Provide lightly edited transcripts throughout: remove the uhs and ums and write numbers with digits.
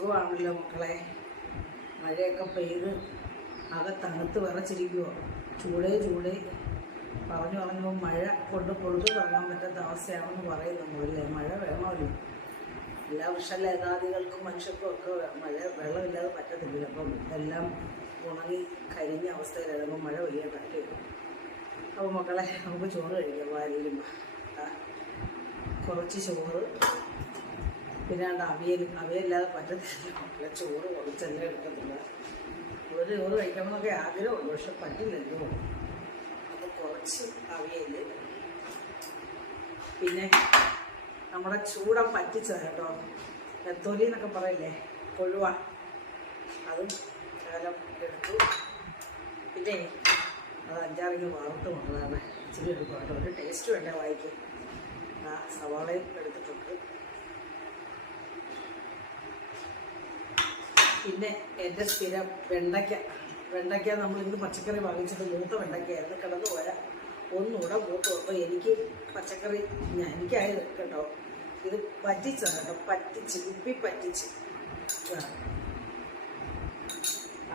സുഖമാണല്ലോ മക്കളെ. മഴയൊക്കെ പെയ്ത് ആകെ തണുത്ത് വിറച്ചിരിക്കുമോ. ചൂടേ പറഞ്ഞു മഴ കൊണ്ട് പുറത്ത് തുടങ്ങാൻ പറ്റാത്ത അവസ്ഥയാണെന്ന് പറയുന്നു. മഴ വേണമല്ലോ. എല്ലാ വൃക്ഷലതാദികൾക്കും മനുഷ്യർക്കും ഒക്കെ മഴ വെള്ളമില്ലാതെ പറ്റത്തില്ല. അപ്പം എല്ലാം ഉണങ്ങി കരിഞ്ഞ അവസ്ഥയിലാകുമ്പോൾ മഴ പെയ്യട്ടെ. അപ്പോൾ മക്കളെ നമുക്ക് ചോറ് കഴിക്കാം. വാരിയിലും കുറച്ച് ചോറ്, പിന്നെ അവിയലില്ലാതെ പറ്റത്തില്ല മക്കളെ. ചോറ് കുറച്ചല്ലേ എടുക്കത്തില്ല. ഒരു ചോറ് കഴിക്കണമെന്നൊക്കെ ആഗ്രഹമുണ്ട്, പക്ഷെ പറ്റില്ലല്ലോ. അപ്പോൾ കുറച്ച് അവിയൽ, പിന്നെ നമ്മുടെ ചൂടൻ പറ്റിച്ചത് കേട്ടോ, നെത്തോലി എന്നൊക്കെ പറയില്ലേ, കൊഴുവ, അതും ശകലം എടുത്തു. പിന്നെ അത് 5-6 വറുത്ത് കൊണ്ടതാണ്. ഇച്ചിരി എടുക്കും കേട്ടോ, ഒരു ടേസ്റ്റ് വേണ്ടേ വായിക്കും. സവാളയും എടുത്തിട്ടുണ്ട്. പിന്നെ എൻ്റെ സ്ഥിരം വെണ്ടയ്ക്ക നമ്മൾ ഇന്ന് പച്ചക്കറി വാങ്ങിച്ചത് മൂത്ത വെണ്ടയ്ക്കായിരുന്നു. കിടന്നു പോയാൽ ഒന്നുകൂടെ മൂത്തു. അപ്പോൾ എനിക്ക് പച്ചക്കറി എനിക്കായത് കേട്ടോ. ഇത് പറ്റിച്ചതാണ് കേട്ടോ, ഉപ്പി പറ്റിച്ച്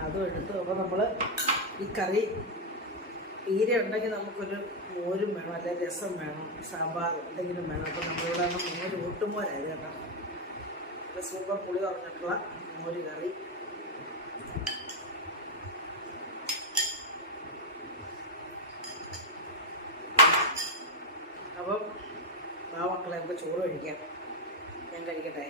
അതും എടുത്തു. അപ്പോൾ നമ്മൾ ഈ കറി ഈര ഉണ്ടെങ്കിൽ നമുക്കൊരു മോരും വേണം, അല്ലെങ്കിൽ രസം വേണം, സാമ്പാർ എന്തെങ്കിലും വേണം. അപ്പോൾ നമ്മളിവിടെ മോര് ഒട്ടുമോരായത് കേട്ടോ. സൂപ്പർ പുളി പറഞ്ഞിട്ടുള്ള മോര് കറി. അപ്പം ആ മക്കളെ നമുക്ക് ചോറ് കഴിക്കാം. ഞാൻ കഴിക്കട്ടെ.